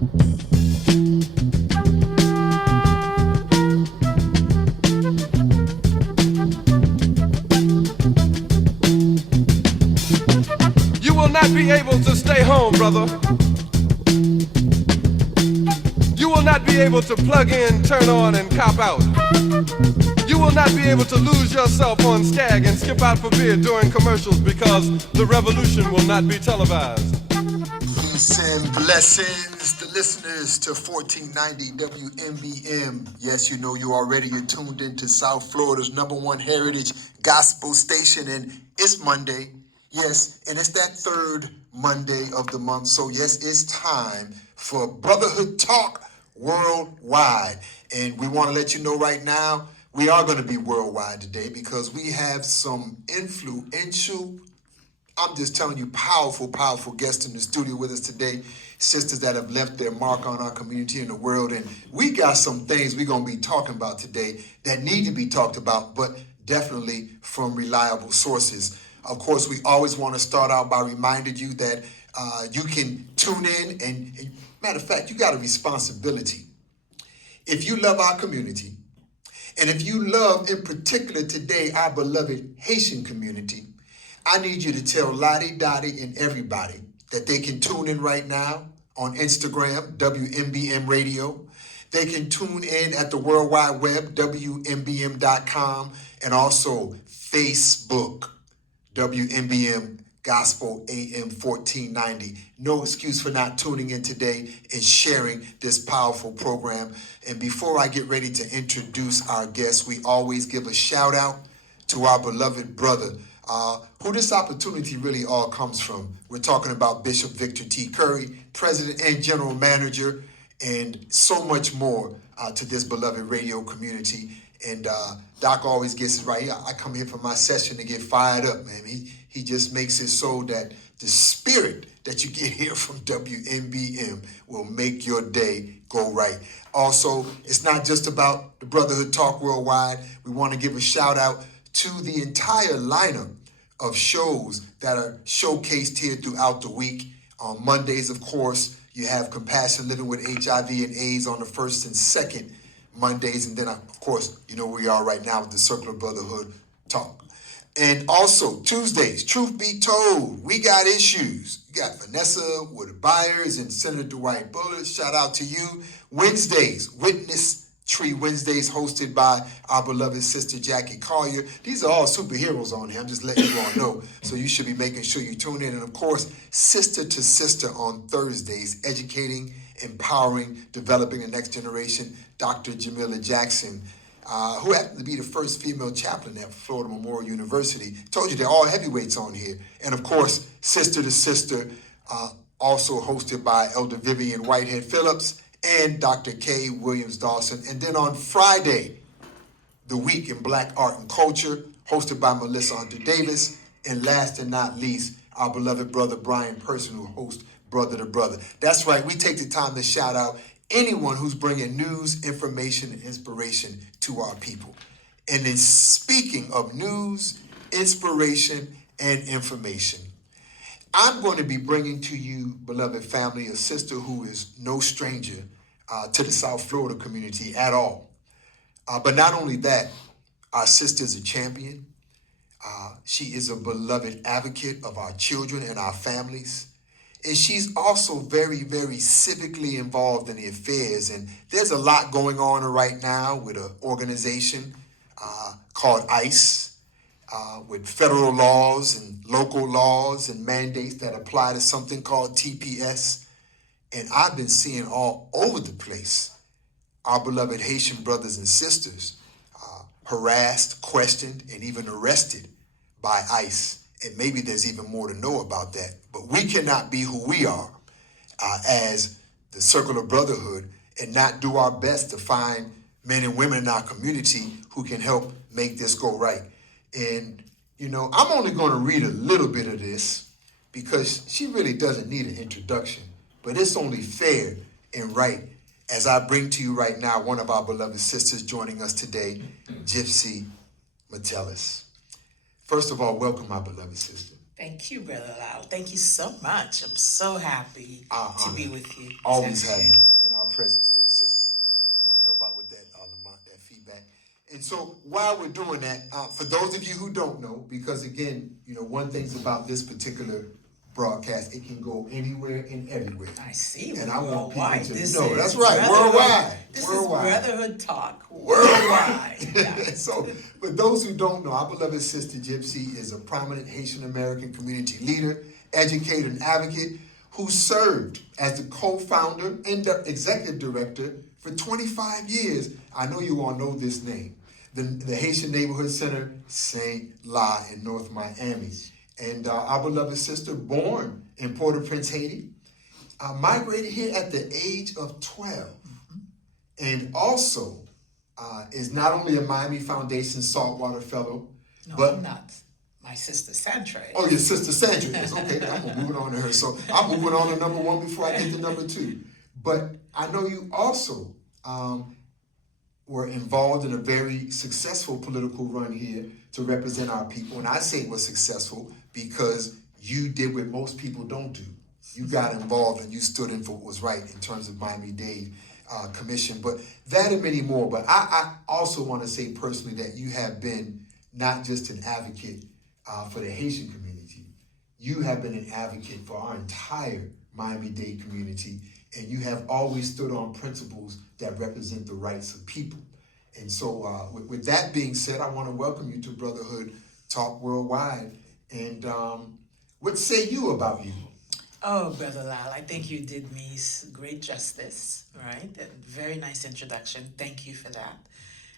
You will not be able to stay home, brother. You will not be able to plug in, turn on, and cop out. You will not be able to lose yourself on Skag and skip out for beer during commercials because the revolution will not be televised. Peace and blessings to listeners to 1490 WMBM. Yes, you know you already. You're tuned into South Florida's #1 heritage gospel station, and it's Monday. Yes, and it's that third Monday of the month. So yes, it's time for Brotherhood Talk Worldwide. And we want to let you know right now, we are going to be worldwide today because we have some influential, I'm just telling you, powerful, powerful guests in the studio with us today. Sisters that have left their mark on our community and the world. And we got some things we're going to be talking about today that need to be talked about, but definitely from reliable sources. Of course, we always want to start out by reminding you that you can tune in. And matter of fact, you got a responsibility. If you love our community, and if you love in particular today our beloved Haitian community, I need you to tell Lottie, Dottie, and everybody that they can tune in right now on Instagram, WMBM Radio. They can tune in at the World Wide Web, WMBM.com, and also Facebook, WMBM Gospel AM 1490. No excuse for not tuning in today and sharing this powerful program. And before I get ready to introduce our guests, we always give a shout out to our beloved brother, who this opportunity really all comes from. We're talking about Bishop Victor T. Curry, President and General Manager, and so much more to this beloved radio community. And Doc always gets it right. I come here for my session to get fired up, man. He just makes it so that the spirit that you get here from WMBM will make your day go right. Also, it's not just about the Brotherhood Talk Worldwide. We want to give a shout out to the entire lineup of shows that are showcased here throughout the week. On Mondays, of course, you have Compassion Living with HIV and AIDS on the first and second Mondays. And then, of course, you know where we are right now with the Circle of Brotherhood Talk. And also, Tuesdays, Truth Be Told, we got issues. You got Vanessa Wood Byers and Senator Dwight Bullard. Shout out to you. Wednesdays, Witness Tree Wednesdays, hosted by our beloved sister Jackie Collier. These are all superheroes on here. I'm just letting you all know. So you should be making sure you tune in. And of course, Sister to Sister on Thursdays, educating, empowering, developing the next generation. Dr. Jamila Jackson, who happened to be the first female chaplain at Florida Memorial University. Told you they're all heavyweights on here. And of course, Sister to Sister, also hosted by Elder Vivian Whitehead Phillips and Dr. K. Williams Dawson. And then on Friday, The Week in Black Art and Culture, hosted by Melissa Hunter Davis. And last and not least, our beloved brother Brian Person, who hosts Brother to Brother. That's right, we take the time to shout out anyone who's bringing news, information, and inspiration to our people. And then speaking of news, inspiration, and information, I'm going to be bringing to you, beloved family, a sister who is no stranger to the South Florida community at all. But not only that, our sister is a champion. She is a beloved advocate of our children and our families. And she's also very, very civically involved in the affairs. And there's a lot going on right now with an organization called ICE, with federal laws and local laws and mandates that apply to something called TPS. And I've been seeing all over the place our beloved Haitian brothers and sisters harassed, questioned, and even arrested by ICE. And maybe there's even more to know about that. But we cannot be who we are as the Circle of Brotherhood and not do our best to find men and women in our community who can help make this go right. And, you know, I'm only going to read a little bit of this because she really doesn't need an introduction. But it's only fair and right as I bring to you right now one of our beloved sisters joining us today, Gepsie Metellus. First of all, welcome, my beloved sister. Thank you, Brother Lyle. Thank you so much. I'm so happy to be with you. Always have you in our presence there, sister. You want to help out with that, Lamont, that feedback. And so while we're doing that, for those of you who don't know, because again, one thing's about this particular broadcast, it can go anywhere and everywhere. I see. And I want people worldwide. to This know. is That's right, Brotherhood. worldwide. This Worldwide. is Brotherhood Talk. Worldwide. Yeah. So, for those who don't know, our beloved sister Gepsie is a prominent Haitian American community leader, educator, and advocate who served as the co-founder and the executive director for 25 years. I know you all know this name. The Haitian Neighborhood Center, St. Lyle in North Miami. And our beloved sister, born in Port-au-Prince, Haiti, migrated here at the age of 12. And also is not only a Miami Foundation Saltwater Fellow, No, but I'm not. My sister Santra is. Oh, your sister Santra is. Okay, I'm moving on to her. So I'm moving on to number one before I get to number two. But I know you also were involved in a very successful political run here to represent our people. And I say it was successful because you did what most people don't do. You got involved and you stood in for what was right in terms of Miami-Dade Commission. But that and many more. But I also want to say personally that you have been not just an advocate for the Haitian community. You have been an advocate for our entire Miami-Dade community, and you have always stood on principles that represent the rights of people. And so with that being said, I want to welcome you to Brotherhood Talk Worldwide. And what say you about you? Oh, Brother Lyle, I think you did me great justice, right? A very nice introduction. Thank you for that.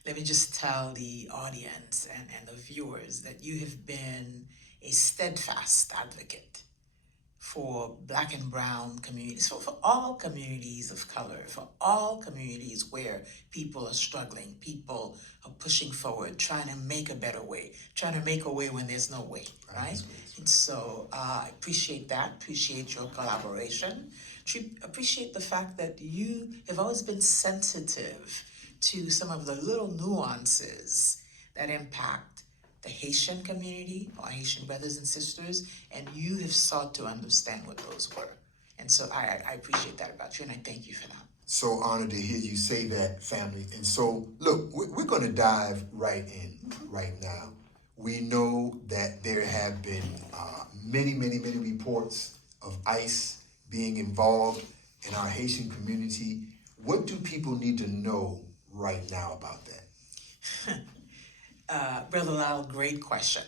Let me just tell the audience and the viewers that you have been a steadfast advocate for Black and brown communities, for all communities of color, for all communities where people are struggling, people are pushing forward, trying to make a better way, trying to make a way when there's no way, right? And so I appreciate that, appreciate your collaboration, appreciate the fact that you have always been sensitive to some of the little nuances that impact the Haitian community, our Haitian brothers and sisters, and you have sought to understand what those were. And so I appreciate that about you, and I thank you for that. So honored to hear you say that, family. And so, look, we're going to dive right in right now. We know that there have been many reports of ICE being involved in our Haitian community. What do people need to know right now about that? Brother Lyle, great question.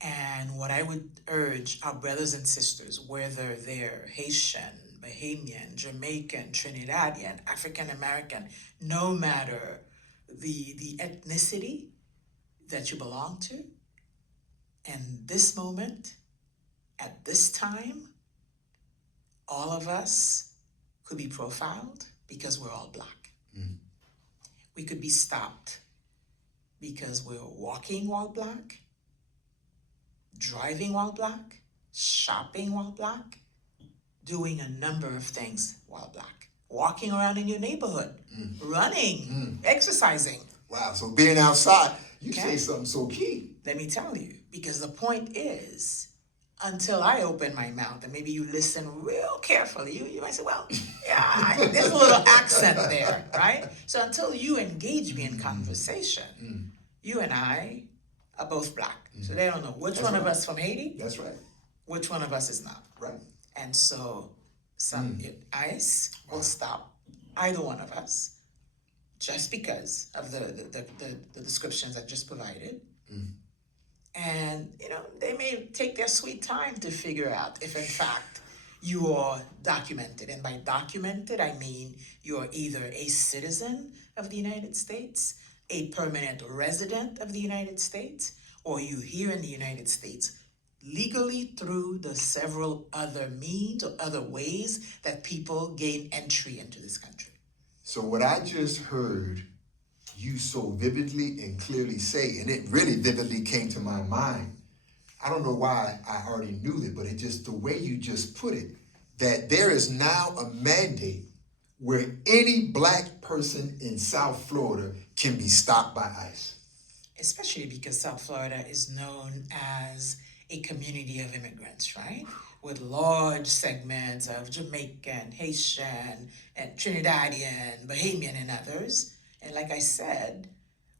And what I would urge our brothers and sisters, whether they're Haitian, Bahamian, Jamaican, Trinidadian, African American, no matter the ethnicity that you belong to, and this moment, at this time, all of us could be profiled because we're all Black. We could be stopped because we're walking while Black, driving while Black, shopping while Black, doing a number of things while Black, walking around in your neighborhood, running, exercising. Wow, so being outside, you say something so key. Let me tell you, because the point is, until I open my mouth, and maybe you listen real carefully, you might say, well, yeah, there's a little accent there, right? So until you engage me in conversation, you and I are both Black. So they don't know which one of us from Haiti. That's right. Which one of us is not. Right. And so ICE will stop either one of us just because of the descriptions I just provided. And, they may take their sweet time to figure out if, in fact, you are documented. And by documented, I mean you're either a citizen of the United States, a permanent resident of the United States, or you here in the United States legally through the several other means or other ways that people gain entry into this country. So what I just heard you so vividly and clearly say, and it really vividly came to my mind. I don't know why I already knew it, but it just, the way you just put it, that there is now a mandate where any Black person in South Florida can be stopped by ICE. Especially because South Florida is known as a community of immigrants, right? With large segments of Jamaican, Haitian, and Trinidadian, Bahamian, and others. And like I said,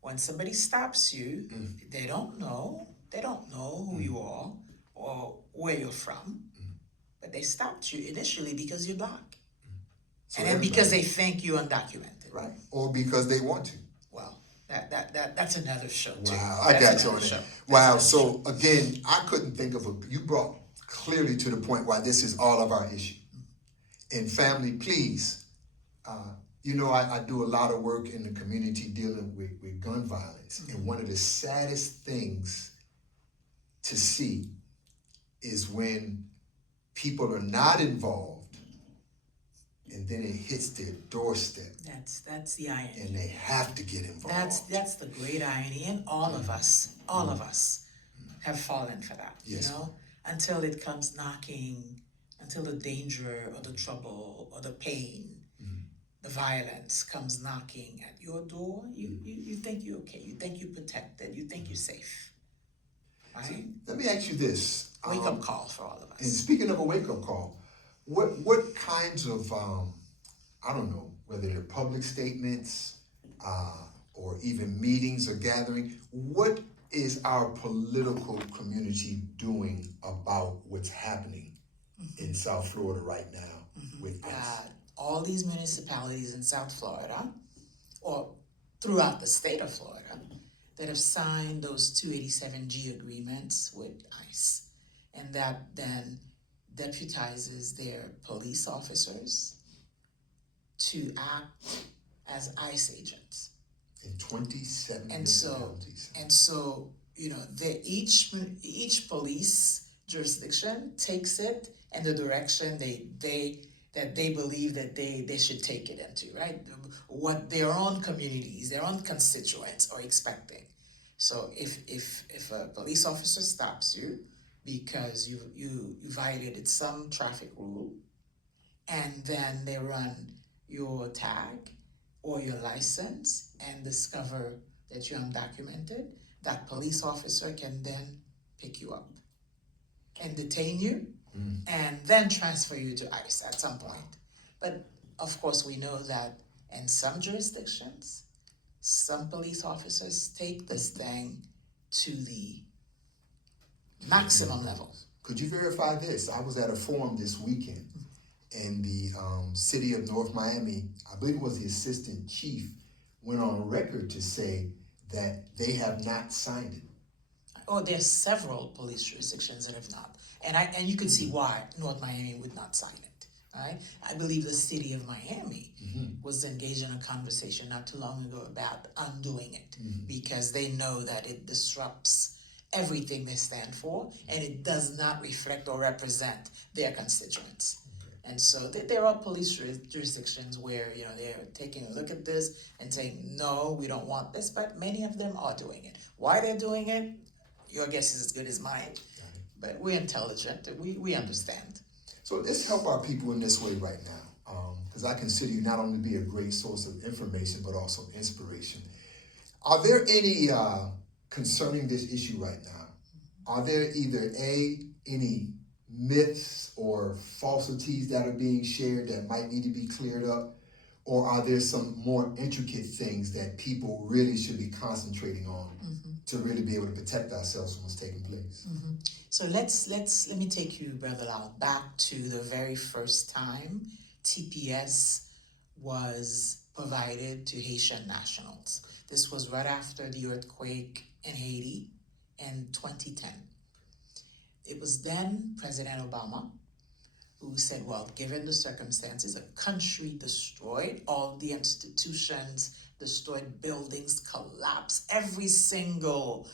when somebody stops you, they don't know who you are or where you're from, but they stopped you initially because you're black. So And then because they think you're undocumented. right, or because they want to. Well, that's another show too. Wow, I got you on that. Wow, so again, I couldn't think of you brought clearly to the point why this is all of our issue. And family, please, I do a lot of work in the community dealing with gun violence. And one of the saddest things to see is when people are not involved and then it hits their doorstep. That's the irony. And they have to get involved. That's the great irony, and all of us have fallen for that. Yes. Until it comes knocking, until the danger or the trouble or the pain, the violence comes knocking at your door, you think you're okay, you think you're protected, you think you're safe. Right? So, let me ask you this. Wake up call for all of us. And speaking of a wake up call, what kinds of I don't know whether they're public statements or even meetings or gathering, what is our political community doing about what's happening in South Florida right now with ICE? All these municipalities in South Florida, or throughout the state of Florida, that have signed those 287G agreements with ICE, and that then deputizes their police officers to act as ICE agents. In 27 And so, municipalities. each police jurisdiction takes it in the direction they believe that they should take it into, right? What their own communities, their own constituents are expecting. So if a police officer stops you because you violated some traffic rule, and then they run your tag or your license and discover that you're undocumented, that police officer can then pick you up and detain you and then transfer you to ICE at some point. But of course, we know that in some jurisdictions, some police officers take this thing to the maximum level. Could you verify this? I was at a forum this weekend, and the city of North Miami, I believe it was the assistant chief, went on record to say that they have not signed it. Oh, there's several police jurisdictions that have not. And you can see why North Miami would not sign it, right? I believe the city of Miami was engaged in a conversation not too long ago about undoing it because they know that it disrupts everything they stand for and it does not reflect or represent their constituents. And so there are police jurisdictions where they're taking a look at this and saying, no, we don't want this, but many of them are doing it. Why they're doing it, your guess is as good as mine. But we're intelligent, we understand. So let's help our people in this way right now, because I consider you not only be a great source of information, but also inspiration. Are there any, concerning this issue right now, are there either any myths or falsities that are being shared that might need to be cleared up, or are there some more intricate things that people really should be concentrating on to really be able to protect ourselves from what's taking place? So let me take you, Brother Lyle, back to the very first time TPS was provided to Haitian nationals. This was right after the earthquake in Haiti in 2010. It was then President Obama who said, well, given the circumstances, a country destroyed, all the institutions destroyed, buildings collapsed, every single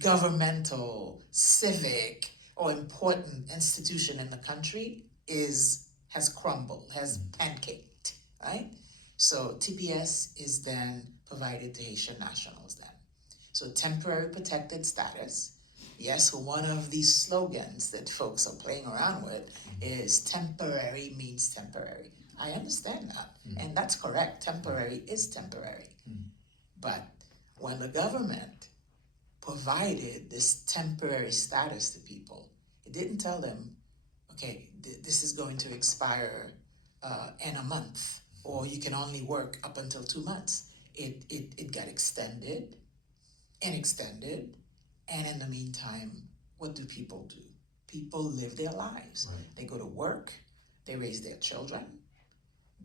governmental, civic, or important institution in the country has crumbled, has pancaked, right? So TPS is then provided to Haitian nationals then. So temporary protected status. Yes, one of these slogans that folks are playing around with is temporary means temporary. I understand that, and that's correct. Temporary is temporary. But when the government provided this temporary status to people. It didn't tell them, okay, this is going to expire in a month, or you can only work up until 2 months. It got extended and extended, and in the meantime, what do people do? People live their lives. Right. They go to work, they raise their children,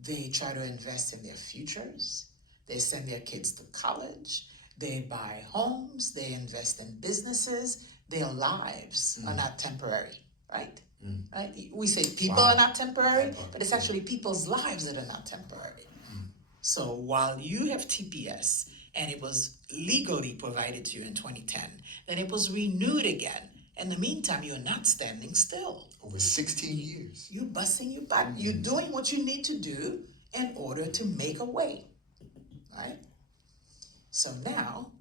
they try to invest in their futures, they send their kids to college, they buy homes, they invest in businesses. Their lives are not temporary, right? Right? We say people are not temporary, but it's actually people's lives that are not temporary. So while you have TPS and it was legally provided to you in 2010, then it was renewed again. In the meantime, you're not standing still. Over 16 years. You're busting your butt. You're doing what you need to do in order to make a way, right? So now,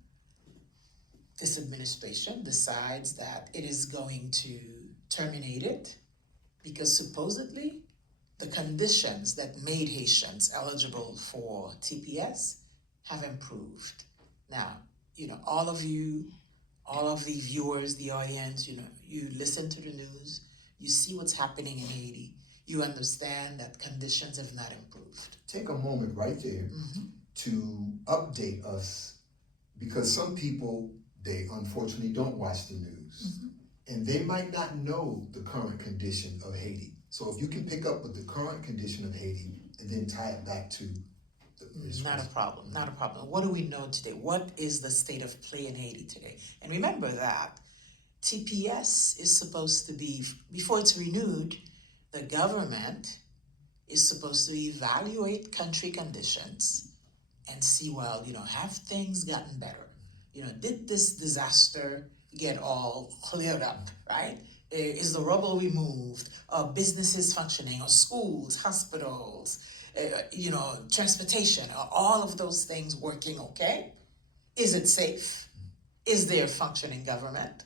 this administration decides that it is going to terminate it because supposedly the conditions that made Haitians eligible for TPS have improved. Now, all of you, all of the viewers, the audience, you listen to the news, you see what's happening in Haiti, you understand that conditions have not improved. Take a moment right there to update us, because some people, they unfortunately don't watch the news, and they might not know the current condition of Haiti. So if you can pick up with the current condition of Haiti and then tie it back to the Not a problem, not a problem. What do we know today? What is the state of play in Haiti today? And remember that TPS is supposed to be, before it's renewed, the government is supposed to evaluate country conditions and see, well, have things gotten better? Did this disaster get all cleared up, right? Is the rubble removed? Are businesses functioning? Are schools, hospitals, transportation? Are all of those things working okay? Is it safe? Is there a functioning government?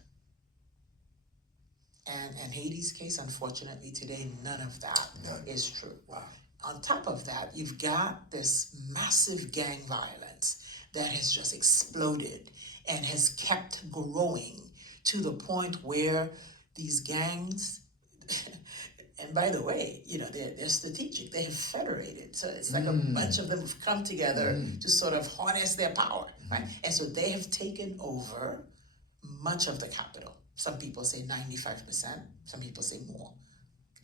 And in Haiti's case, unfortunately, today, none of that is true. Wow. On top of that, you've got this massive gang violence that has just exploded and has kept growing to the point where these gangs, and by the way, they're strategic. They have federated. So it's like a bunch of them have come together to sort of harness their power, right? And so they have taken over much of the capital. Some people say 95%, some people say more.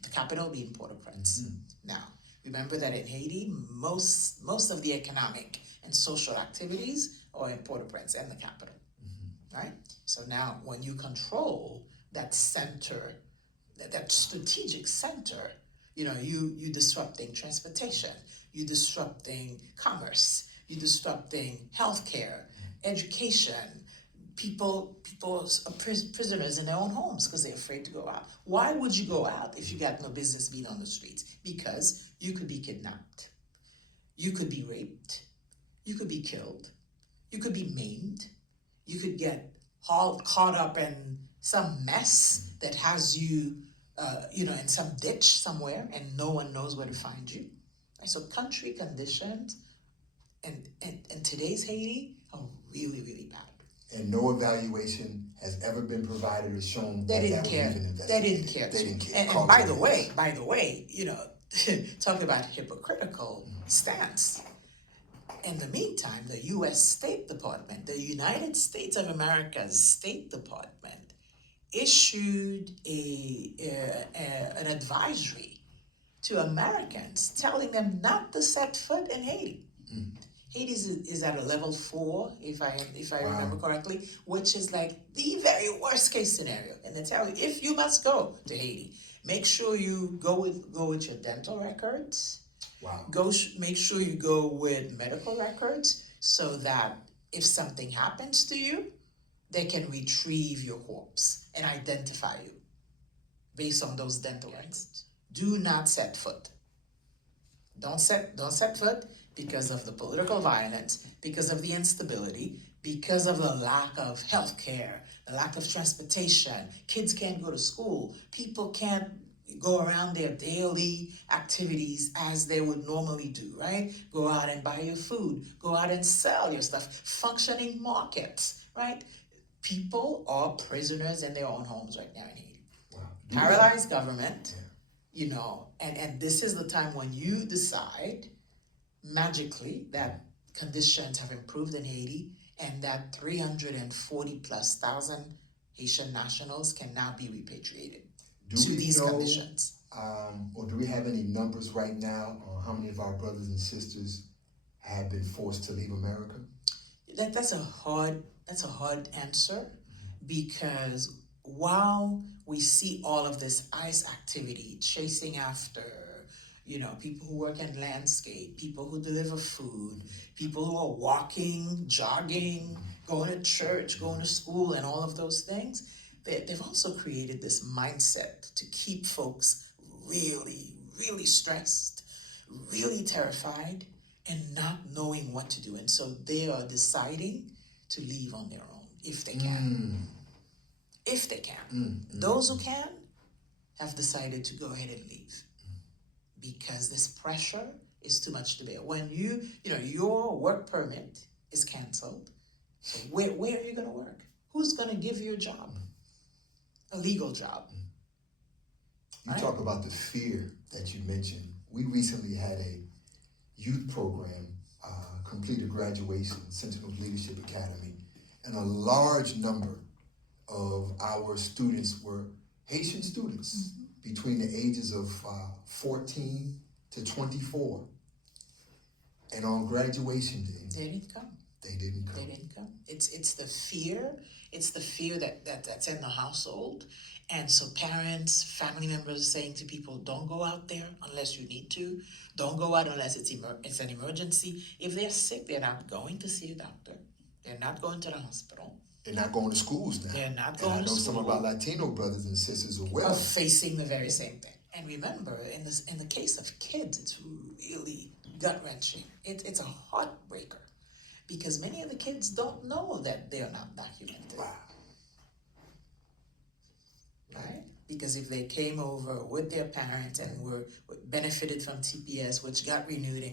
The capital being Port-au-Prince. Now, remember that in Haiti, most of the economic and social activities are in Port-au-Prince and the capital, right? So now, when you control that center, that strategic center, you disrupting transportation, you disrupting commerce, you disrupting healthcare, education. People are prisoners in their own homes because they're afraid to go out. Why would you go out if you got no business being on the streets? Because you could be kidnapped, you could be raped, you could be killed, you could be maimed, you could get caught up in some mess that has you, in some ditch somewhere, and no one knows where to find you. And so country conditions in today's Haiti are really, really bad. And no evaluation has ever been provided or shown. They didn't care. They didn't care. And by the way, talking about hypocritical stance. In the meantime, the U.S. State Department, the United States of America's State Department, issued an advisory to Americans telling them not to set foot in Haiti. Haiti is at a level 4, if I remember correctly, which is like the very worst case scenario. And they tell you, if you must go to Haiti, make sure you go with your dental records. Wow. Make sure you go with medical records so that if something happens to you, they can retrieve your corpse and identify you based on those dental records. Do not set foot. Don't set foot because of the political violence, because of the instability, because of the lack of health care, the lack of transportation. Kids can't go to school. People can't go around their daily activities as they would normally do, right? Go out and buy your food. Go out and sell your stuff. Functioning markets, right? people are prisoners in their own homes right now in Haiti. Wow. Paralyzed government, Yeah. and this is the time when you decide magically that conditions have improved in Haiti and that 340 plus thousand Haitian nationals can now be repatriated to these conditions. Or do we have any numbers right now on how many of our brothers and sisters have been forced to leave America? That's a hard answer, because while we see all of this ICE activity chasing after people who work in landscape, people who deliver food, people who are walking, jogging, going to church, going to school, and all of those things, they've also created this mindset to keep folks really, really stressed, really terrified, and not knowing what to do. And so they are deciding to leave on their own if they can. If they can. Those who can have decided to go ahead and leave, because this pressure is too much to bear. When your work permit is canceled, so where are you going to work? Who's going to give you a job? A legal job. You talk about the fear that you mentioned. We recently had a youth program, completed graduation, Sentinel Leadership Academy, and a large number of our students were Haitian students between the ages of 14 to 24. And on graduation day, They didn't come. they didn't come. They didn't come. It's the fear. It's the fear that's in the household. And so parents, family members saying to people, don't go out there unless you need to. Don't go out unless it's an emergency. If they're sick, they're not going to see a doctor. They're not going to the hospital. They're not going to schools now. They're not going to And I know school. some of our Latino brothers and sisters as well. Are facing the very same thing. And remember, in the case of kids, it's really gut-wrenching. It's a heartbreaker, because many of the kids don't know that they are not documented. Wow. Right? Because if they came over with their parents and were benefited from TPS, which got renewed,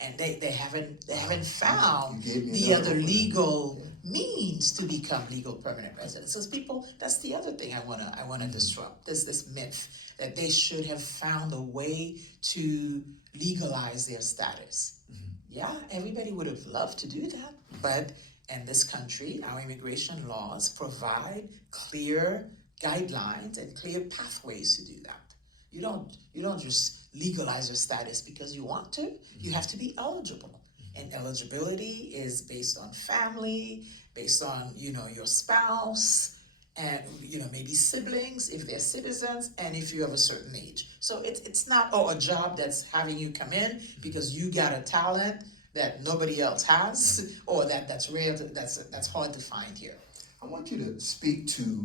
and they haven't found the other legal means to become legal permanent residents. So people, that's the other thing I wanna disrupt. This myth that they should have found a way to legalize their status. Yeah, everybody would have loved to do that, but in this country, our immigration laws provide clear guidelines and clear pathways to do that. You don't just legalize your status because you want to. You have to be eligible. And eligibility is based on family, based on your spouse, and maybe siblings if they're citizens, and if you have a certain age. So it's not a job that's having you come in because you got a talent that nobody else has, or that's rare. That's hard to find here. I want you to speak to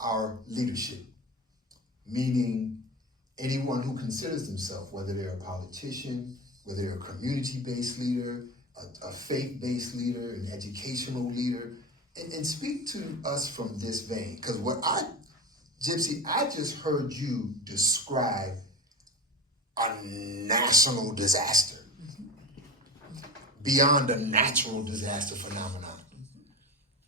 our leadership, meaning anyone who considers themselves, whether they're a politician, whether they're a community-based leader, a faith-based leader, an educational leader, and speak to us from this vein. Because Gepsie, I just heard you describe a national disaster beyond a natural disaster phenomenon.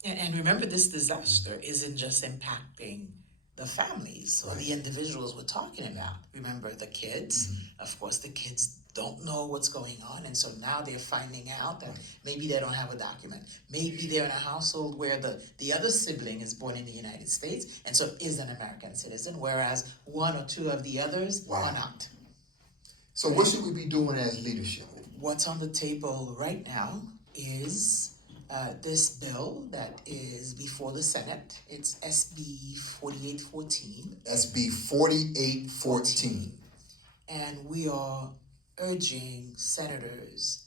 And remember, this disaster isn't just impacting the families or the individuals we're talking about. Remember the kids. Of course, the kids don't know what's going on, and so now they're finding out that maybe they don't have a document. Maybe they're in a household where the other sibling is born in the United States and so is an American citizen, whereas one or two of the others are not. So what should we be doing as leadership? What's on the table right now is this bill that is before the Senate. It's SB 4814. SB 4814. And we are urging senators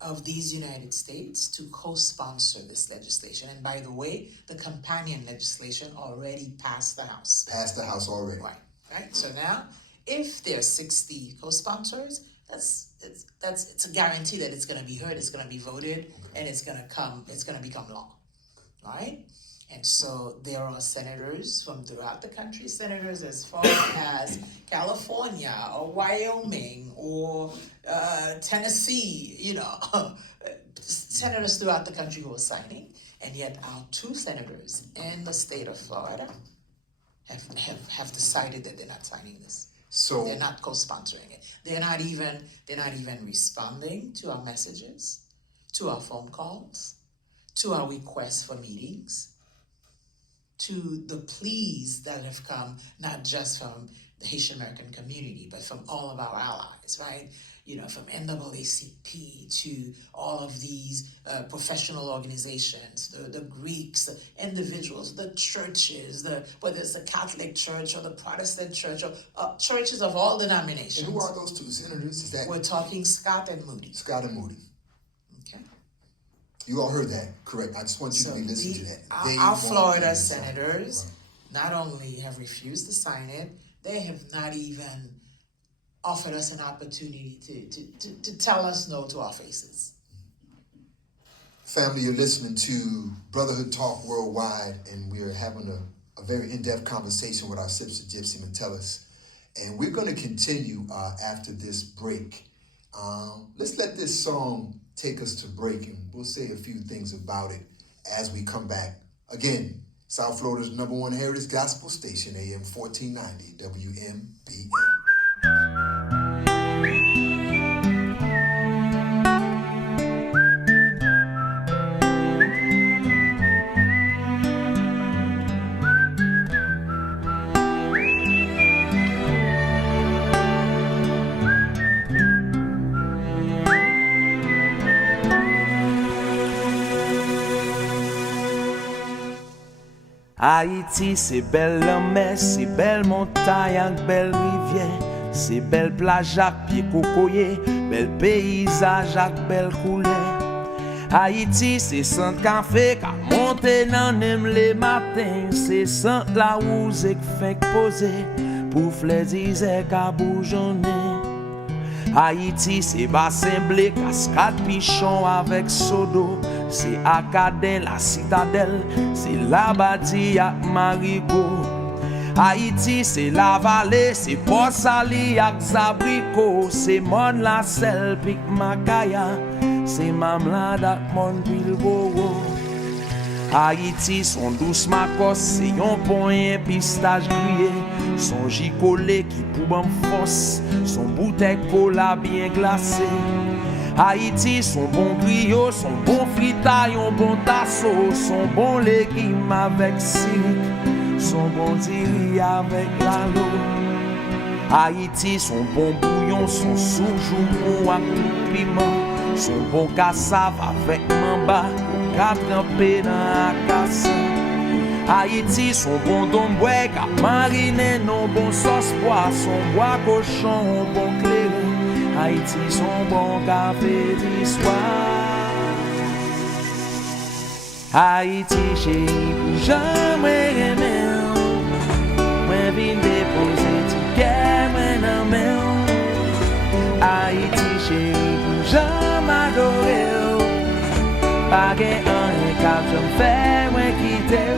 of these United States to co-sponsor this legislation. And by the way, the companion legislation already passed the House. Passed the House already. Right. So now, if there's 60 co-sponsors, it's a guarantee that it's going to be heard, it's going to be voted, and it's going to become law, right? And so there are senators from throughout the country, senators as far as California or Wyoming or Tennessee, senators throughout the country who are signing. And yet our 2 senators in the state of Florida have decided that they're not signing this. So They're not co-sponsoring it. They're not even responding to our messages, to our phone calls, to our requests for meetings, to the pleas that have come not just from the Haitian American community, but from all of our allies, right? You know, from NAACP to all of these professional organizations, the Greeks, the individuals, the churches, whether it's the Catholic Church or the Protestant Church or churches of all denominations. and who are those 2 senators? Is that We're talking Scott and Moody. Scott and Moody? Okay. You all heard that, correct? I just want you to be listening to that. Our Florida senators not only have refused to sign it, they have not even offered us an opportunity to tell us no to our faces. Family, you're listening to Brotherhood Talk Worldwide, and we're having a very in-depth conversation with our sister, Gepsie Metellus. And we're going to continue after this break. Let's let this song take us to break, and we'll say a few things about it as we come back. Again, South Florida's #1 Heritage Gospel Station, AM 1490 WMBM. Haïti, c'est belle la mer, c'est belle montagne avec belle rivière, c'est belle plage avec pied cocoyer, belle paysage avec belle couleur. Haïti, c'est sant café qui monte dans nem les matins, c'est sant la rose qui fait poser pour fléziser qui bougeonner. Haïti, c'est bassin blé, cascade pichon avec sodo. C'est Acadien, la citadelle, c'est la bâtie avec marigot. Haïti, c'est la vallée, c'est Port-Sali avec Zabrico. C'est Mon la sel, pic Macaya, c'est Mamlade avec Mon Bilboro. Haïti, son douce macos, c'est yon point pistache grillé. Son gicolé qui pou en force, son bouteille cola bien glacé. Haïti, son bon griot, son bon fritaille, un bon tasso, son bon légume avec siric, son bon diri avec lalo. Haïti, son bon bouillon, son soujou avec piment, son bon cassave avec mamba, qu'a trempé dans la casse. Haïti, son bon domboué, qu'a mariné non bon sauce pois, son bois cochon, bon clairon. Haïti, son bon café d'histoire. Haïti, chérie, pour jamais aimer. Moi, vine déposer ticket, moi, nan men. Haïti, chérie, pour jamais adorer. Pas gen un cap, j'en fais, moi, quitter.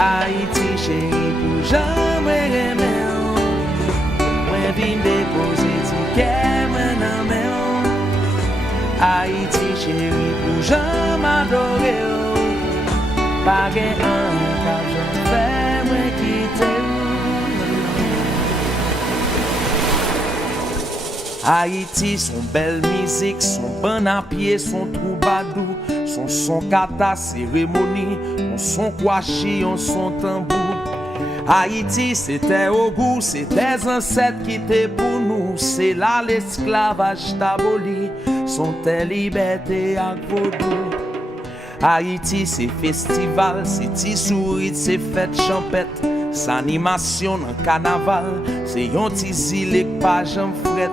Haïti, chérie, pour jamais aimer. Moi, vine déposer Haïti chérie pour jamais adorer. Pas gen un cap j'en fais moi quitter. Haïti son belle musique, son bon à pied, son troubadour, son kata cérémonie, son kwashi, son tambour. Haïti, c'était au goût, c'est des ancêtres qui étaient pour nous. C'est là l'esclavage t'aboli, sont tes libertés à vaudou. Haïti, c'est festival, c'est tisourit, c'est fête champette. C'est animation dans carnaval, c'est yon tizilek pas j'en fret.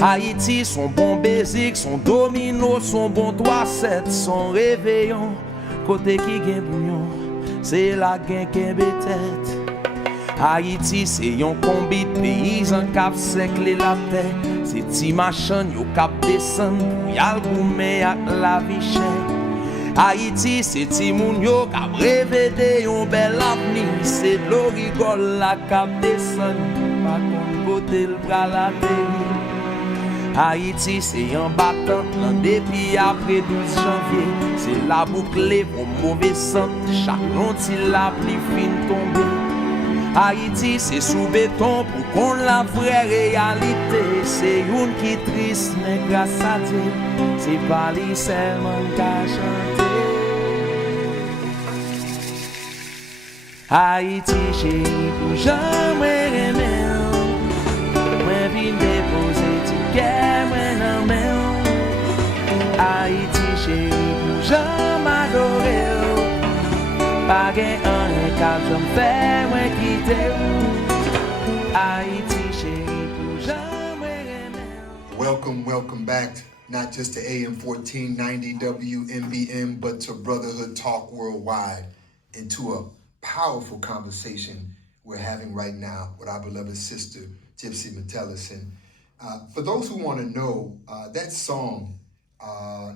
Haïti, son bon baiser, son domino, son bon 3-7, son réveillon. Côté qui gen bouillon, c'est la gen tête. Haïti, c'est yon combi de paysans cap secle la terre. C'est ti machin yo cap descend pour yal goumer ak la vie chère. Haïti, c'est ti moun yo cap rêver de yon bel avenir. C'est de l'eau rigole la cap descend, pas qu'on côté le bras la terre. Haïti c'est un battant nan depi après 12 janvier. C'est la boucle pour mauvais sang, chaque lonti la pli fin tombe. Haïti c'est sous béton pour qu'on la vraie réalité. C'est une qui triste mais grâce à Dieu, c'est pas lui seulement qu'a chanté. Haïti chérie pour jamais aimer. Moi vin déposer ticket moi nan main. Haïti chérie pour jamais adorer. Pas gen un cap j'me fais moi quitter. Haïti chérie pour jamais aimer. Welcome back, not just to AM 1490 WMBM, but to Brotherhood Talk Worldwide, into a powerful conversation we're having right now with our beloved sister, Gepsie Metellus. And for those who want to know, that song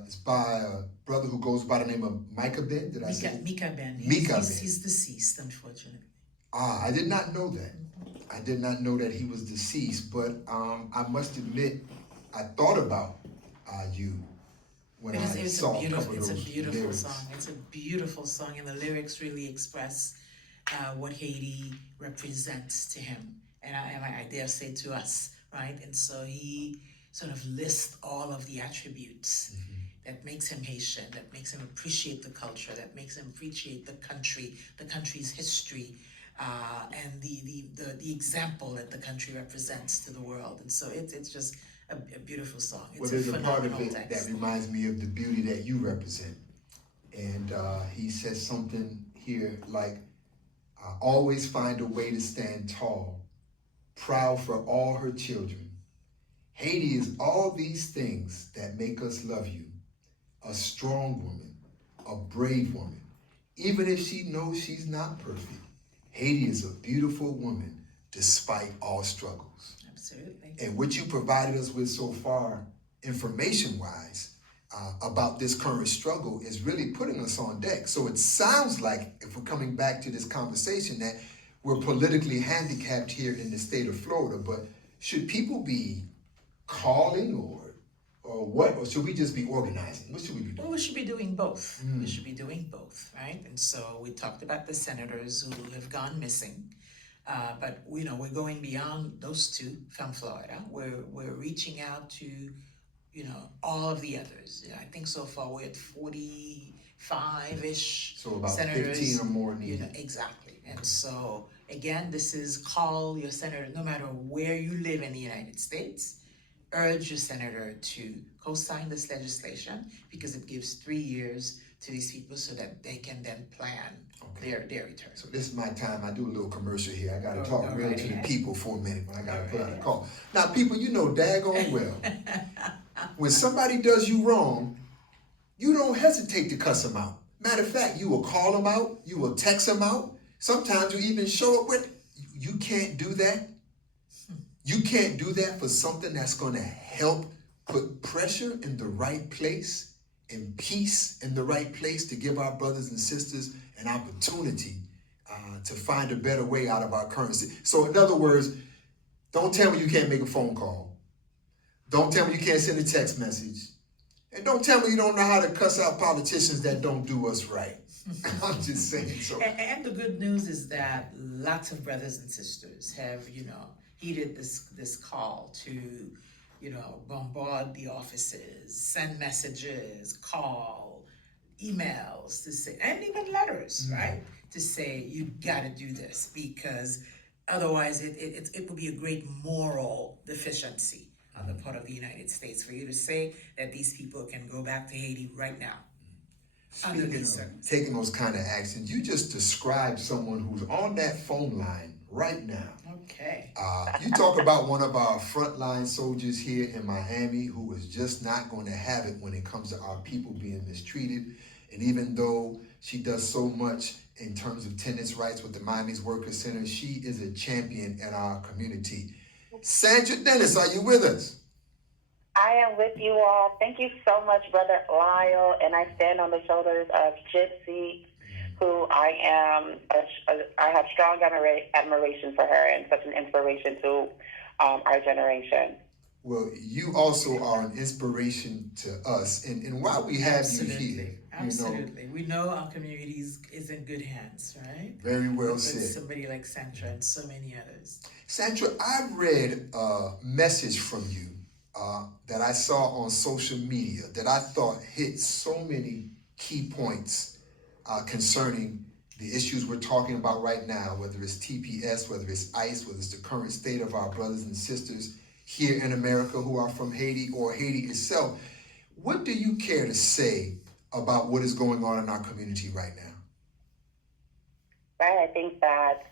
is by a brother who goes by the name of Micah Ben. Did I say? Mika Ben. He's deceased, unfortunately. I did not know that. I did not know that he was deceased, but I must admit, I thought about you when I saw a couple of those It's a beautiful lyrics. song. It's a beautiful song, and the lyrics really express what Haiti represents to him, and I dare say to us, right? And so he sort of lists all of the attributes that makes him Haitian, that makes him appreciate the culture, that makes him appreciate the country, the country's history, and the example that the country represents to the world. And so it's just a beautiful song. It's Well, there's a part of phenomenal it text. that reminds me of the beauty that you represent. And he says something here like, always find a way to stand tall, proud for all her children. Haiti is all these things that make us love you. A strong woman, a brave woman. Even if she knows she's not perfect, Haiti is a beautiful woman despite all struggles. Absolutely. And what you provided us with so far, information-wise, about this current struggle is really putting us on deck. So it sounds like, if we're coming back to this conversation, that we're politically handicapped here in the state of Florida, but should people be calling or what? Or should we just be organizing? What should we be doing? Well, we should be doing both. We should be doing both, right? And so we talked about the senators who have gone missing. But we're going beyond those two from Florida. We're reaching out to, all of the others. I think so far we're at 45-ish So about senators. 15 or more needed. Exactly. And so again, this is call your senator, no matter where you live in the United States. Urge your senator to co-sign this legislation because it gives 3 years to these people so that they can then plan their return. So this is my time. I do a little commercial here. I got to Go talk right real to the ahead. people for a minute when I got to Go put out right a ahead. call. Now, people, you know daggone well, when somebody does you wrong, you don't hesitate to cuss them out. Matter of fact, you will call them out. You will text them out. Sometimes you even show up with, you can't do that. You can't do that for something that's going to help put pressure in the right place and peace in the right place to give our brothers and sisters an opportunity to find a better way out of our currency. So in other words, don't tell me you can't make a phone call. Don't tell me you can't send a text message. And don't tell me you don't know how to cuss out politicians that don't do us right. I'm just saying so. And the good news is that lots of brothers and sisters have, heeded this call to, bombard the offices, send messages, call, emails to say, and even letters, right? To say you got to do this because otherwise it would be a great moral deficiency on the part of the United States for you to say that these people can go back to Haiti right now. Under Speaking these of circumstances. taking those kind of actions, you just described someone who's on that phone line right now. Okay. You talk about one of our frontline soldiers here in Miami who is just not going to have it when it comes to our people being mistreated. And even though she does so much in terms of tenants' rights with the Miami's Workers Center, she is a champion in our community. Santra Dennis, are you with us? I am with you all. Thank you so much, Brother Lyle. And I stand on the shoulders of Gepsie, who I have strong admiration for her and such an inspiration to our generation. Well, you also are an inspiration to us, and while we have you here, Absolutely. We know our community is in good hands, right? Very well With said. somebody like Santra and so many others. Santra, I read a message from you that I saw on social media that I thought hit so many key points concerning the issues we're talking about right now, whether it's TPS, whether it's ICE, whether it's the current state of our brothers and sisters here in America who are from Haiti or Haiti itself. What do you care to say about what is going on in our community right now? Right, I think that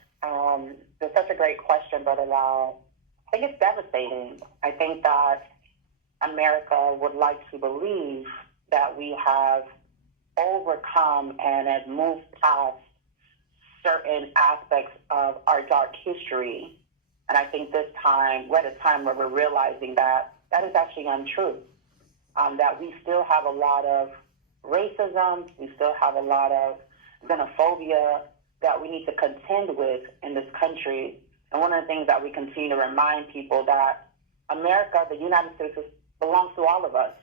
that's such a great question, Brother Lyle. I think it's devastating. I think that America would like to believe that we have overcome and have moved past certain aspects of our dark history. And I think this time, we're at a time where we're realizing that that is actually untrue, that we still have a lot of racism, we still have a lot of xenophobia that we need to contend with in this country. And one of the things that we continue to remind people that America, the United States, belongs to all of us,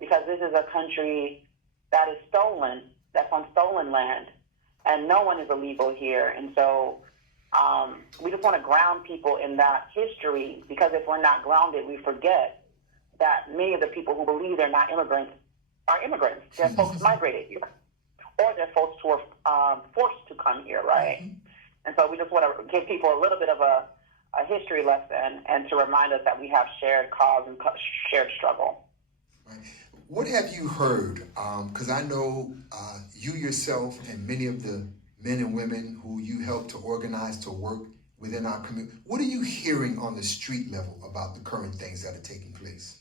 because this is a country that is stolen, that's on stolen land, and no one is illegal here. And so we just want to ground people in that history, because if we're not grounded, we forget that many of the people who believe they're not immigrants are immigrants. They're folks migrated here, or they're folks who are forced to come here, right? Mm-hmm. And so we just want to give people a little bit of a history lesson and to remind us that we have shared cause and shared struggle. Right. What have you heard? Because I know you yourself and many of the men and women who you help to organize to work within our community. What are you hearing on the street level about the current things that are taking place?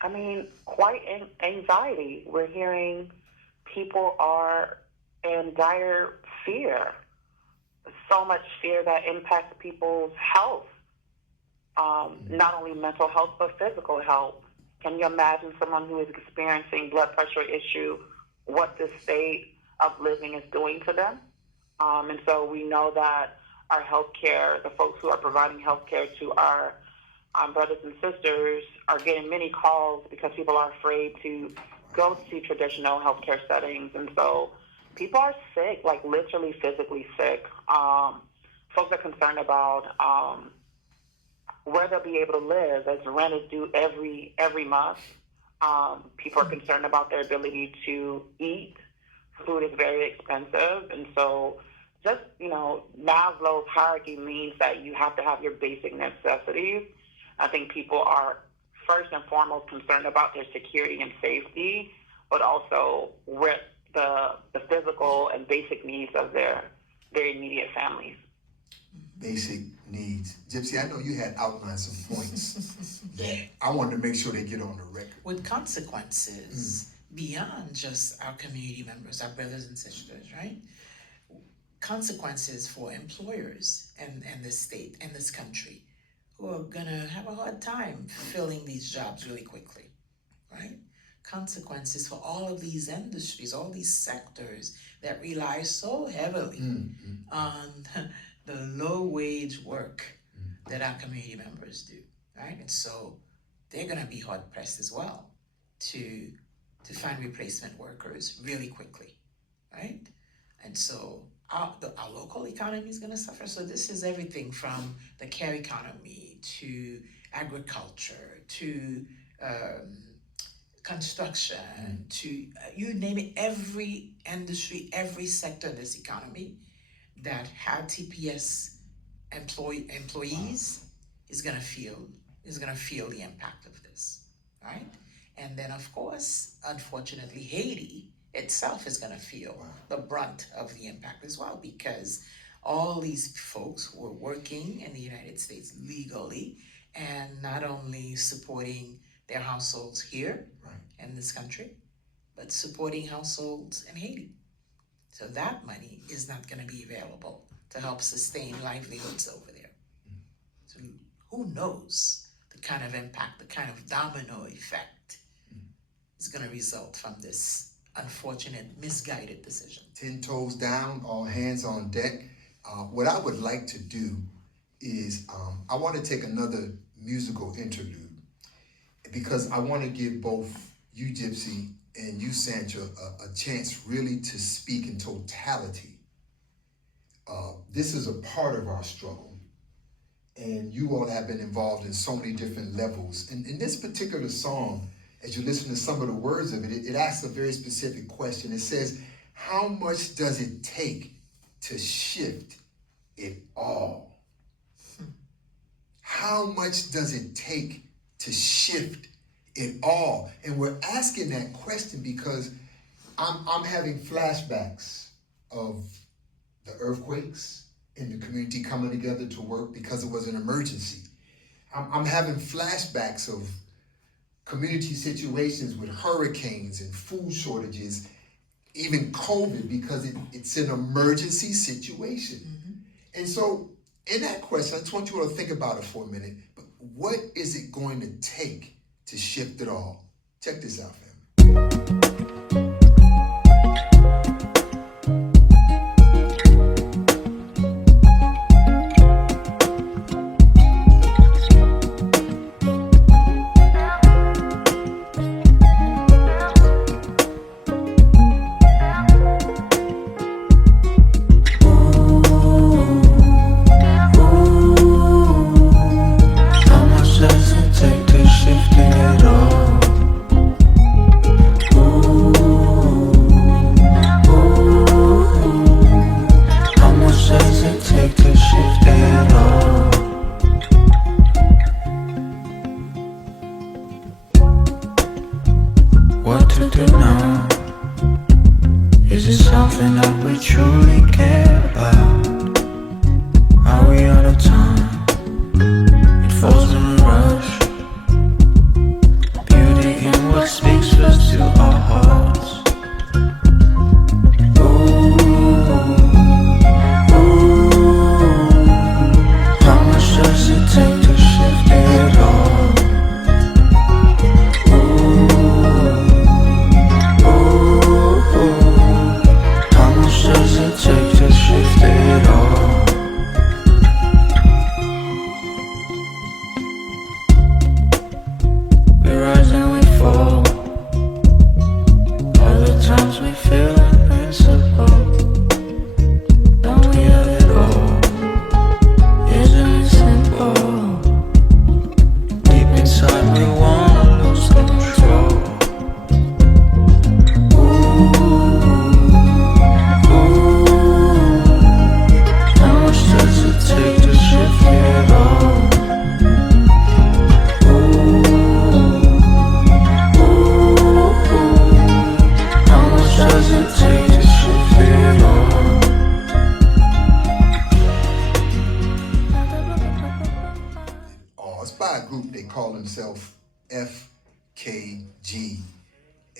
I mean, quite anxiety. We're hearing people are in dire fear. So much fear that impacts people's health, not only mental health, but physical health. Can you imagine someone who is experiencing blood pressure issue, what this state of living is doing to them? And so we know that our healthcare, the folks who are providing healthcare to our brothers and sisters, are getting many calls because people are afraid to go to traditional healthcare settings. And so people are sick, like literally physically sick. Folks are concerned about where they'll be able to live, as rent is due every month. People are concerned about their ability to eat. Food is very expensive. And so just, Maslow's hierarchy means that you have to have your basic necessities. I think people are first and foremost concerned about their security and safety, but also with the physical and basic needs of their immediate families. Basic needs. Gepsie, I know you had outlined some points that I wanted to make sure they get on the record. With consequences beyond just our community members, our brothers and sisters, right? Consequences for employers and this state and this country who are gonna have a hard time filling these jobs really quickly, right? Consequences for all of these industries, all these sectors that rely so heavily on the low wage work that our community members do, right? And so they're gonna be hard pressed as well to find replacement workers really quickly, right? And so our local economy is gonna suffer. So this is everything from the care economy to agriculture to construction to you name it, every industry, every sector in this economy that had TPS employees is gonna feel the impact of this, right? And then of course, unfortunately, Haiti itself is gonna feel the brunt of the impact as well, because all these folks who are working in the United States legally and not only supporting their households here in this country, but supporting households in Haiti. So that money is not going to be available to help sustain livelihoods over there. So who knows the kind of impact, the kind of domino effect is going to result from this unfortunate, misguided decision. 10 toes down, all hands on deck. What I would like to do is I want to take another musical interlude. because I want to give both you, Gepsie, and you, Santra, a chance really to speak in totality. This is a part of our struggle, and you all have been involved in so many different levels. And in this particular song, as you listen to some of the words of it, it asks a very specific question. It says, how much does it take to shift it all? How much does it take to shift it all? And we're asking that question because I'm having flashbacks of the earthquakes and the community coming together to work because it was an emergency. I'm having flashbacks of community situations with hurricanes and food shortages, even COVID, because it's an emergency situation. And so in that question, I just want you all to think about it for a minute. But what is it going to take to shift it all? Check this out, family. What to do now? Is it something that we truly care about? Are we out of time? It falls in a rush. Beauty in what speaks first to our hearts. How much does it take to shift it all? FKG,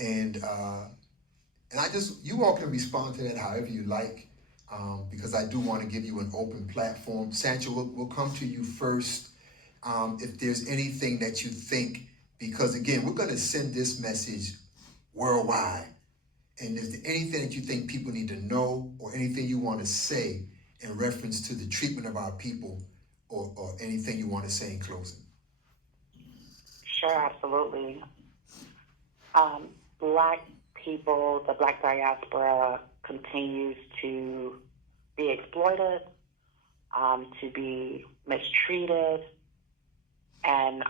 and I just, you all can respond to that however you like, because I do want to give you an open platform. Santra, we'll come to you first. If there's anything that you think, because again, we're going to send this message worldwide, and if there's anything that you think people need to know or anything you want to say in reference to the treatment of our people, or anything you want to say in closing. Sure, absolutely. Black people, the Black diaspora continues to be exploited, to be mistreated, and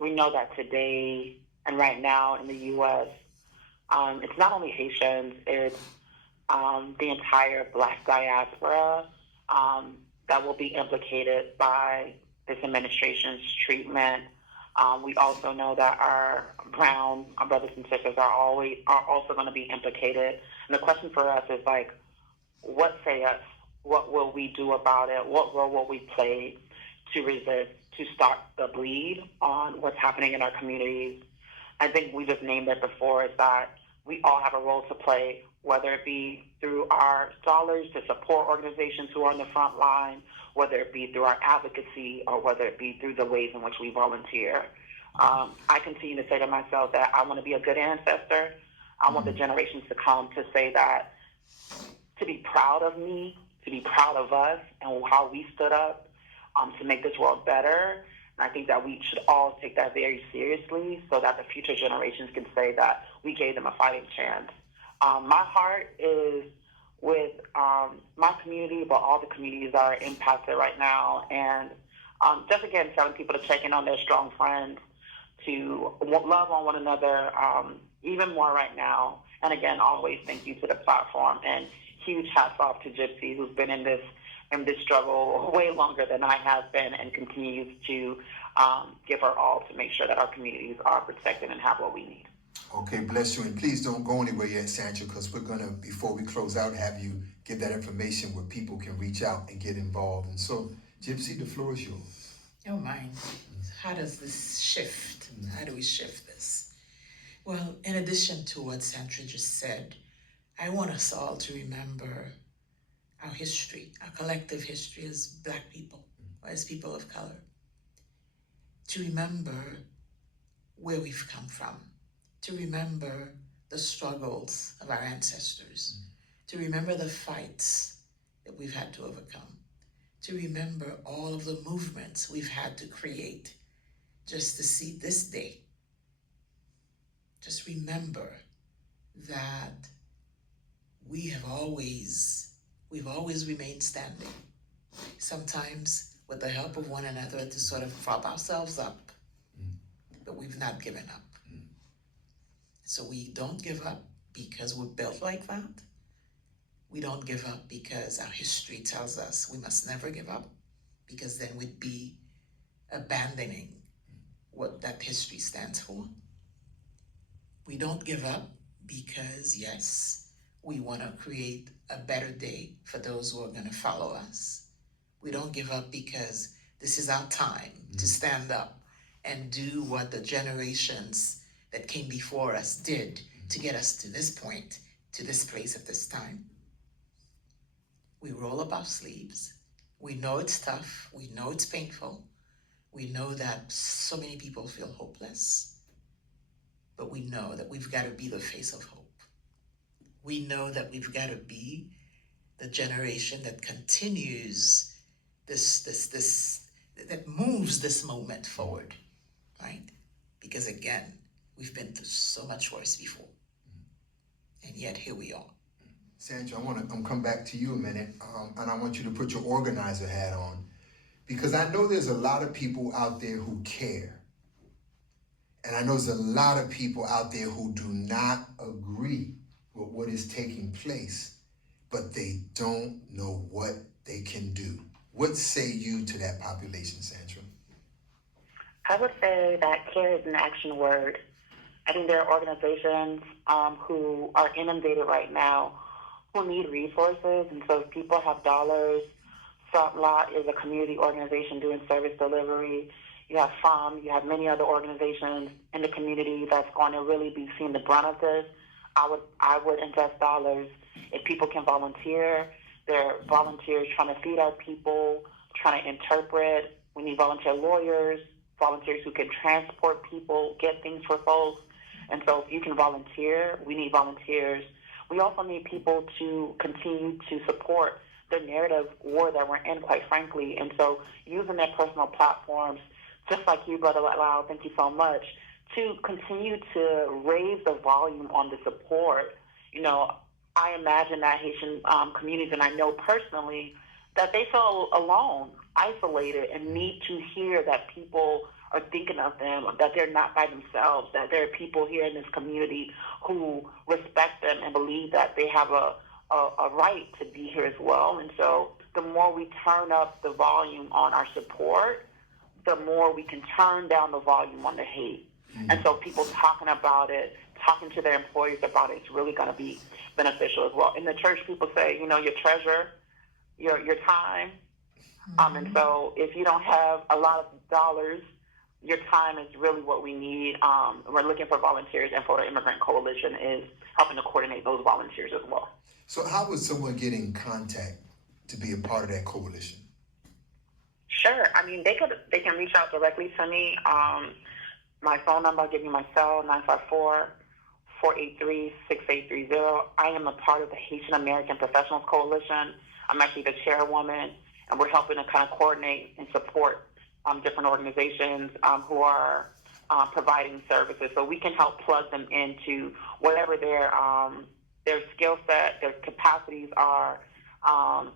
we know that today and right now in the U.S., it's not only Haitians, it's the entire Black diaspora that will be implicated by this administration's treatment. We also know that our brown brothers and sisters are also going to be implicated. And the question for us is like, what say us? What will we do about it? What role will we play to resist, to stop the bleed on what's happening in our communities? I think we just named it before, is that we all have a role to play, whether it be through our dollars to support organizations who are on the front line, whether it be through our advocacy, or whether it be through the ways in which we volunteer. I continue to say to myself that I want to be a good ancestor. I want the generations to come to say that, to be proud of me, to be proud of us and how we stood up to make this world better. And I think that we should all take that very seriously so that the future generations can say that we gave them a fighting chance. My heart is with my community, but all the communities that are impacted right now. And just again, telling people to check in on their strong friends, to love on one another even more right now. And again, always thank you to the platform, and huge hats off to Gepsie, who's been in this struggle way longer than I have been, and continues to give her all to make sure that our communities are protected and have what we need. Okay, bless you. And please don't go anywhere yet, Santra, because we're going to, before we close out, have you give that information where people can reach out and get involved. And so, Gepsie, the floor is yours. Oh, mine. How does this shift? How do we shift this? Well, in addition to what Santra just said, I want us all to remember our history, our collective history as Black people, or as people of color. To remember where we've come from, to remember the struggles of our ancestors, to remember the fights that we've had to overcome, to remember all of the movements we've had to create just to see this day. Just remember that we've always remained standing, sometimes with the help of one another to sort of prop ourselves up, but we've not given up. So we don't give up because we're built like that. We don't give up because our history tells us we must never give up, because then we'd be abandoning what that history stands for. We don't give up because, yes, we want to create a better day for those who are going to follow us. We don't give up because this is our time to stand up and do what the generations that came before us did to get us to this point, to this place at this time. We roll up our sleeves. We know it's tough. We know it's painful. We know that so many people feel hopeless, but we know that we've got to be the face of hope. We know that we've got to be the generation that continues that moves this moment forward, right? Because again, we've been through so much worse before, and yet here we are. Santra, I'm come back to you a minute, and I want you to put your organizer hat on, because I know there's a lot of people out there who care, and I know there's a lot of people out there who do not agree with what is taking place, but they don't know what they can do. What say you to that population, Santra? I would say that care is an action word. I think there are organizations who are inundated right now who need resources, and so if people have dollars, Lot is a community organization doing service delivery. You have FAM, you have many other organizations in the community that's going to really be seeing the brunt of this. I would invest dollars. If people can volunteer, there are volunteers trying to feed our people, trying to interpret. We need volunteer lawyers, volunteers who can transport people, get things for folks. And so if you can volunteer, we need volunteers. We also need people to continue to support the narrative war that we're in, quite frankly. And so using their personal platforms, just like you, Brother Lyle, thank you so much, to continue to raise the volume on the support. You know, I imagine that Haitian communities, and I know personally, that they feel alone, isolated, and need to hear that people are thinking of them, that they're not by themselves, that there are people here in this community who respect them and believe that they have a right to be here as well. And so the more we turn up the volume on our support, the more we can turn down the volume on the hate. And so people talking about it, talking to their employees about it, it's really going to be beneficial as well. In the church, people say, you know, your treasure, your time. And so if you don't have a lot of dollars, your time is really what we need. We're looking for volunteers, and Photo Immigrant Coalition is helping to coordinate those volunteers as well. So how would someone get in contact to be a part of that coalition? Sure. I mean, they can reach out directly to me. My phone number, I'll give you my cell, 954-483-6830. I am a part of the Haitian American Professionals Coalition. I'm actually the chairwoman, and we're helping to kind of coordinate and support different organizations who are providing services, so we can help plug them into whatever their skill set, their capacities are.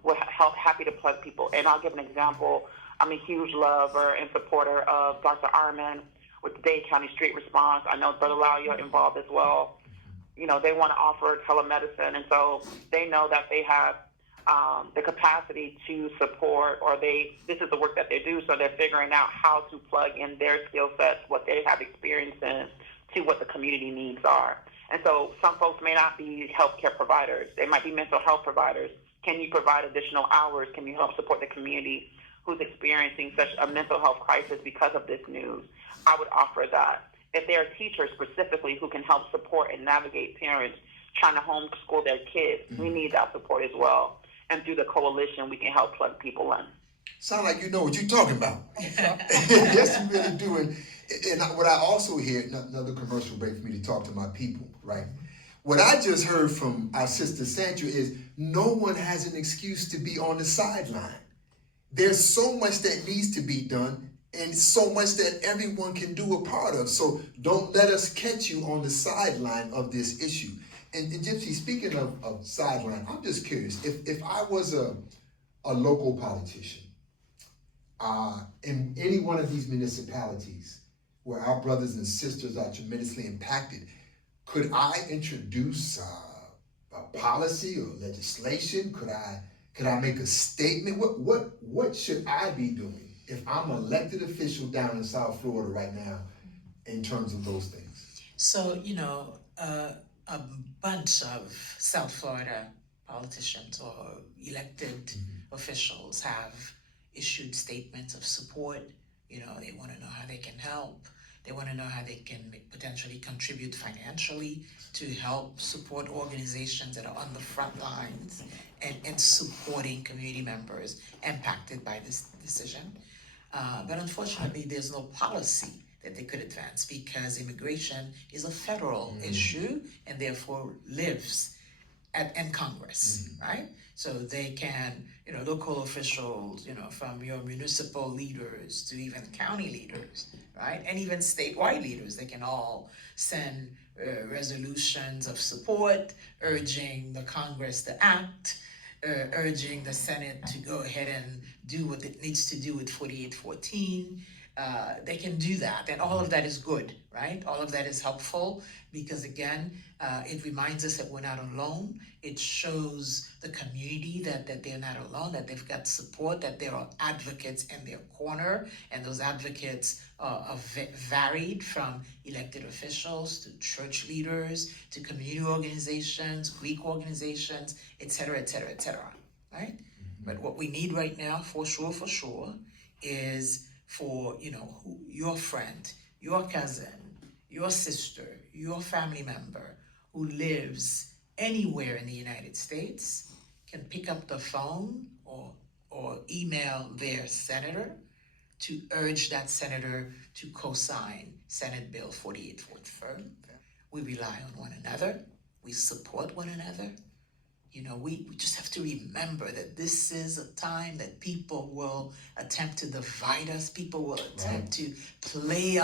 We're happy to plug people. And I'll give an example. I'm a huge lover and supporter of Dr. Arman with the Dade County Street Response. I know Brother Lyle, you're involved as well. You know, they want to offer telemedicine, and so they know that they have the capacity to support, or this is the work that they do, so they're figuring out how to plug in their skill sets, what they have experience in, to what the community needs are. And so some folks may not be healthcare providers. They might be mental health providers. Can you provide additional hours? Can you help support the community who's experiencing such a mental health crisis because of this news? I would offer that. If there are teachers specifically who can help support and navigate parents trying to homeschool their kids, we need that support as well. And through the coalition, we can help plug people in. Sound like you know what you're talking about. Yes, you really do. And what I also hear, another commercial break for me to talk to my people, right? What I just heard from our sister Santra is no one has an excuse to be on the sideline. There's so much that needs to be done and so much that everyone can do a part of. So don't let us catch you on the sideline of this issue. And Gepsie, speaking of sideline, I'm just curious, if I was a local politician in any one of these municipalities where our brothers and sisters are tremendously impacted, could I introduce a policy or legislation? Could I make a statement? What should I be doing if I'm an elected official down in South Florida right now in terms of those things? So, you know, a bunch of South Florida politicians or elected officials have issued statements of support. You know, they want to know how they can help. They want to know how they can potentially contribute financially to help support organizations that are on the front lines and supporting community members impacted by this decision. But unfortunately, there's no policy that they could advance because immigration is a federal issue and therefore lives in Congress, right? So they can, you know, local officials, you know, from your municipal leaders to even county leaders, right? And even statewide leaders, they can all send resolutions of support, urging the Congress to act, urging the Senate to go ahead and do what it needs to do with 4814. They can do that, and all of that is good, right? All of that is helpful because, again, it reminds us that we're not alone. It shows the community that they're not alone, that they've got support, that there are advocates in their corner, and those advocates are varied from elected officials to church leaders to community organizations, Greek organizations, et cetera, right? But what we need right now, for sure, is for, you know, your friend, your cousin, your sister, your family member who lives anywhere in the United States can pick up the phone or email their senator to urge that senator to co-sign Senate Bill 4844. We rely on one another. We support one another. You know, we just have to remember that this is a time that people will attempt to divide us. People will attempt to play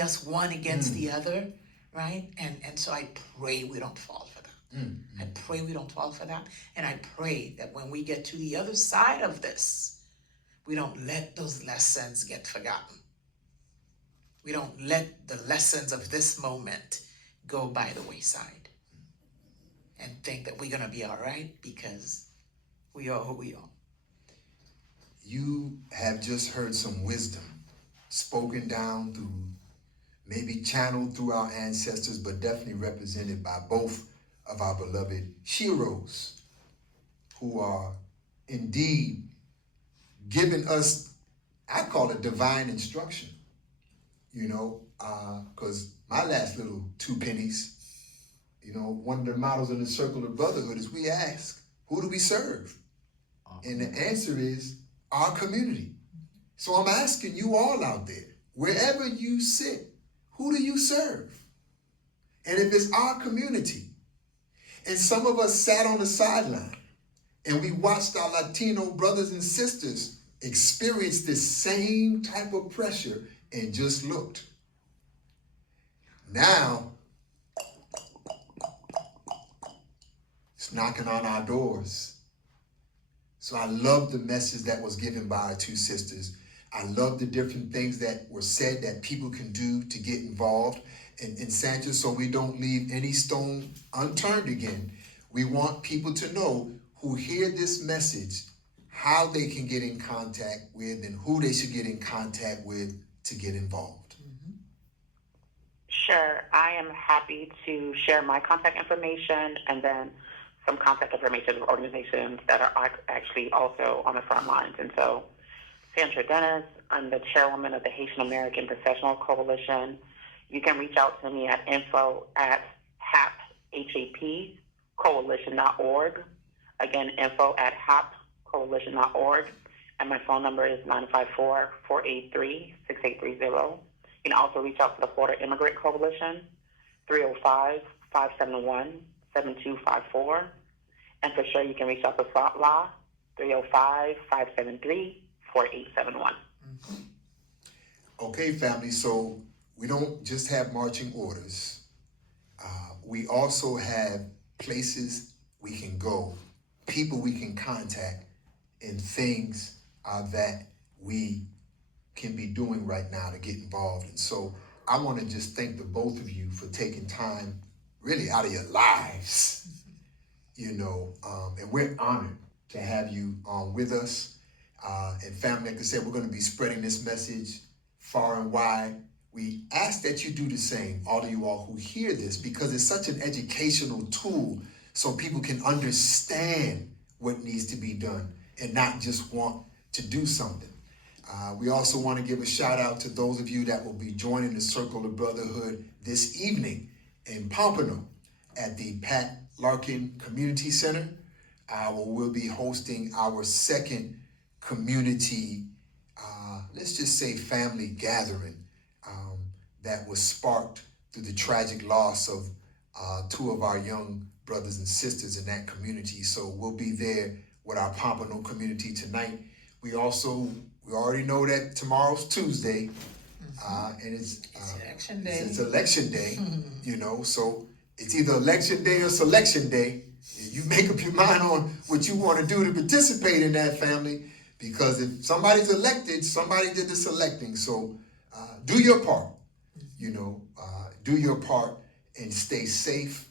us one against the other, right? And so I pray we don't fall for that. I pray we don't fall for that. And I pray that when we get to the other side of this, we don't let those lessons get forgotten. We don't let the lessons of this moment go by the wayside and think that we're going to be all right because we are who we are. You have just heard some wisdom spoken down through, maybe channeled through our ancestors, but definitely represented by both of our beloved heroes who are indeed giving us, I call it divine instruction, you know, because my last little 2 pennies, you know, one of the models in the circle of brotherhood is we ask, who do we serve? And the answer is our community. So I'm asking you all out there, wherever you sit, who do you serve? And if it's our community, and some of us sat on the sideline and we watched our Latino brothers and sisters experienced this same type of pressure and just looked. Now, it's knocking on our doors. So I love the message that was given by our two sisters. I love the different things that were said that people can do to get involved in Santra, so we don't leave any stone unturned again. We want people to know who hear this message how they can get in contact with and who they should get in contact with to get involved. Sure. I am happy to share my contact information and then some contact information of organizations that are actually also on the front lines. And so, Santra Dennis, I'm the chairwoman of the Haitian American Professional Coalition. You can reach out to me at info@hapcoalition.org. Again, info@hapcoalition.org. And my phone number is 954-483-6830. You can also reach out to the Florida Immigrant Coalition, 305-571-7254. And for sure, you can reach out to Law, 305-573-4871. Okay, family, so we don't just have marching orders. We also have places we can go, people we can contact, and things that we can be doing right now to get involved. And so I want to just thank the both of you for taking time really out of your lives, and we're honored to have you with us. And family, like I said, we're going to be spreading this message far and wide. We ask that you do the same, all of you all who hear this, because it's such an educational tool so people can understand what needs to be done and not just want to do something. We also want to give a shout out to those of you that will be joining the Circle of Brotherhood this evening in Pompano at the Pat Larkin Community Center, where we'll be hosting our second community, let's just say family gathering that was sparked through the tragic loss of two of our young brothers and sisters in that community. So we'll be there with our Pompano community tonight. We already know that tomorrow's Tuesday, and it's election day. It's election day, so it's either election day or selection day. You make up your mind on what you want to do to participate in that, family, because if somebody's elected, somebody did the selecting. So do your part, do your part and stay safe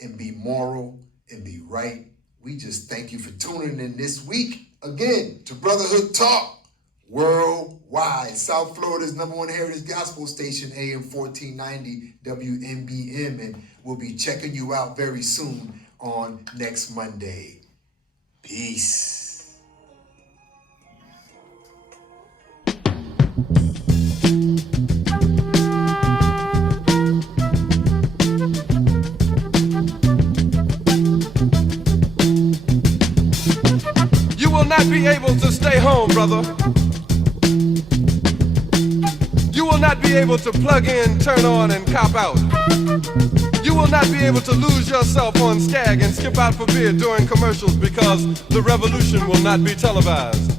and be moral and be right. We just thank you for tuning in this week again to Brotherhood Talk Worldwide, South Florida's #1 Heritage Gospel Station, AM 1490 WMBM, and we'll be checking you out very soon on next Monday. Peace. You will not be able to stay home, brother. You will not be able to plug in, turn on, and cop out. You will not be able to lose yourself on Skag and skip out for beer during commercials because the revolution will not be televised.